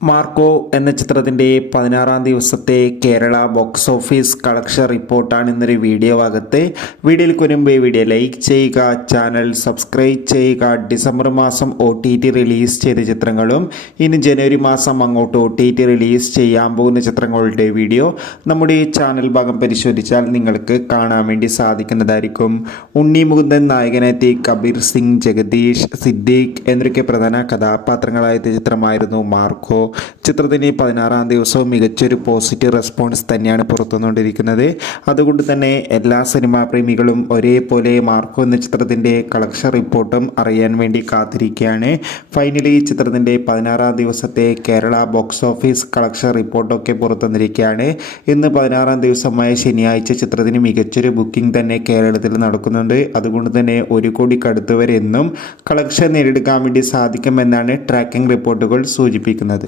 Marco എന്ന ചിത്രത്തിൻ്റെ 16-ാം ദിവസത്തെ കേരള ബോക്സ് ഓഫീസ് കളക്ഷൻ റിപ്പോർട്ടാണ് ഇന്നൊരു വീഡിയോ ഭാഗത്ത്. വീഡിയോയിൽ വരുമ്പോൾ വീഡിയോ ലൈക്ക് ചെയ്യുക, ചാനൽ സബ്സ്ക്രൈബ് ചെയ്യുക. ഡിസംബർ മാസം OTT റിലീസ് ചെയ്ത ചിത്രങ്ങളും ഇനി ജനുവരി മാസം അങ്ങോട്ട് OTT റിലീസ് ചെയ്യാൻ പോകുന്ന ചിത്രങ്ങളുടെ വീഡിയോ നമ്മുടെ ഈ ചാനൽ ഭാഗം പരിശോധിച്ചാൽ നിങ്ങൾക്ക് കാണാൻ വേണ്ടി സാധിക്കുന്നതായിരിക്കും. ഉണ്ണി മുകുന്ദൻ നായകനെത്തി, കബീർ സിംഗ്, ജഗദീഷ്, സിദ്ദീഖ് എന്നൊക്കെ പ്രധാന കഥാപാത്രങ്ങളായ ചിത്രമായിരുന്നു മാർക്കോ. ചിത്രത്തിന് 16-ാം ദിവസവും മികച്ചൊരു പോസിറ്റീവ് റെസ്പോൺസ് തന്നെയാണ് പുറത്തുവന്നുകൊണ്ടിരിക്കുന്നത്. അതുകൊണ്ട് തന്നെ എല്ലാ സിനിമാ പ്രേമികളും ഒരേപോലെ മാർക്കോ എന്ന ചിത്രത്തിൻ്റെ കളക്ഷൻ റിപ്പോർട്ടും അറിയാൻ വേണ്ടി കാത്തിരിക്കുകയാണ്. ഫൈനലി ചിത്രത്തിൻ്റെ 16-ാം ദിവസത്തെ കേരള ബോക്സ് ഓഫീസ് കളക്ഷൻ റിപ്പോർട്ടൊക്കെ പുറത്തുവന്നിരിക്കുകയാണ്. ഇന്ന് 16-ാം ദിവസമായ ശനിയാഴ്ച ചിത്രത്തിന് മികച്ചൊരു ബുക്കിംഗ് തന്നെ കേരളത്തിൽ നടക്കുന്നുണ്ട്. അതുകൊണ്ട് തന്നെ 1 കോടിക്കടുത്ത് വരെ എന്നും കളക്ഷൻ നേടിയെടുക്കാൻ വേണ്ടി സാധിക്കുമെന്നാണ് ട്രാക്കിംഗ് റിപ്പോർട്ടുകൾ സൂചിപ്പിക്കുന്നത്.